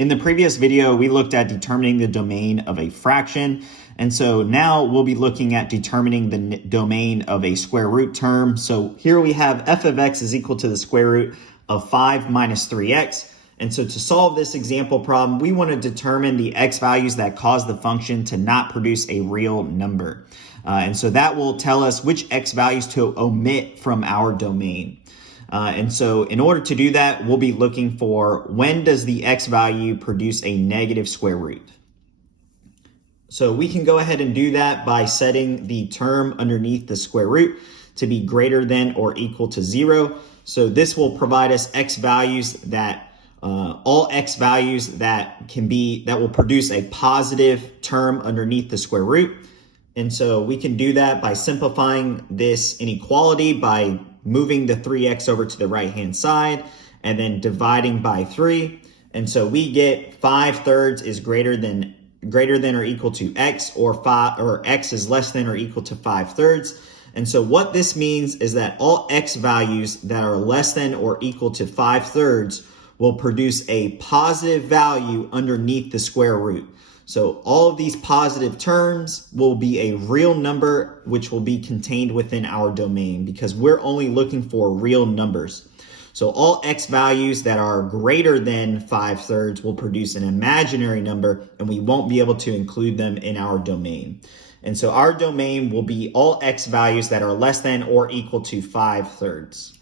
In the previous video, we looked at determining the domain of a fraction. And so now we'll be looking at determining the domain of a square root term. So here we have f of x is equal to the square root of 5 minus 3x. And so to solve this example problem, we want to determine the x values that cause the function to not produce a real number. And so that will tell us which x values to omit from our domain. And so in order to do that, we'll be looking for when does the x value produce a negative square root. So we can go ahead and do that by setting the term underneath the square root to be greater than or equal to 0. So this will provide us x values that all x values that will produce a positive term underneath the square root. And so we can do that by simplifying this inequality by moving the 3x over to the right hand side and then dividing by 3. And so we get 5/3 is greater than or equal to x, or x is less than or equal to 5/3. And so what this means is that all x values that are less than or equal to 5/3 will produce a positive value underneath the square root. So all of these positive terms will be a real number, which will be contained within our domain because we're only looking for real numbers. So all x values that are greater than 5/3 will produce an imaginary number, and we won't be able to include them in our domain. And so our domain will be all x values that are less than or equal to 5/3.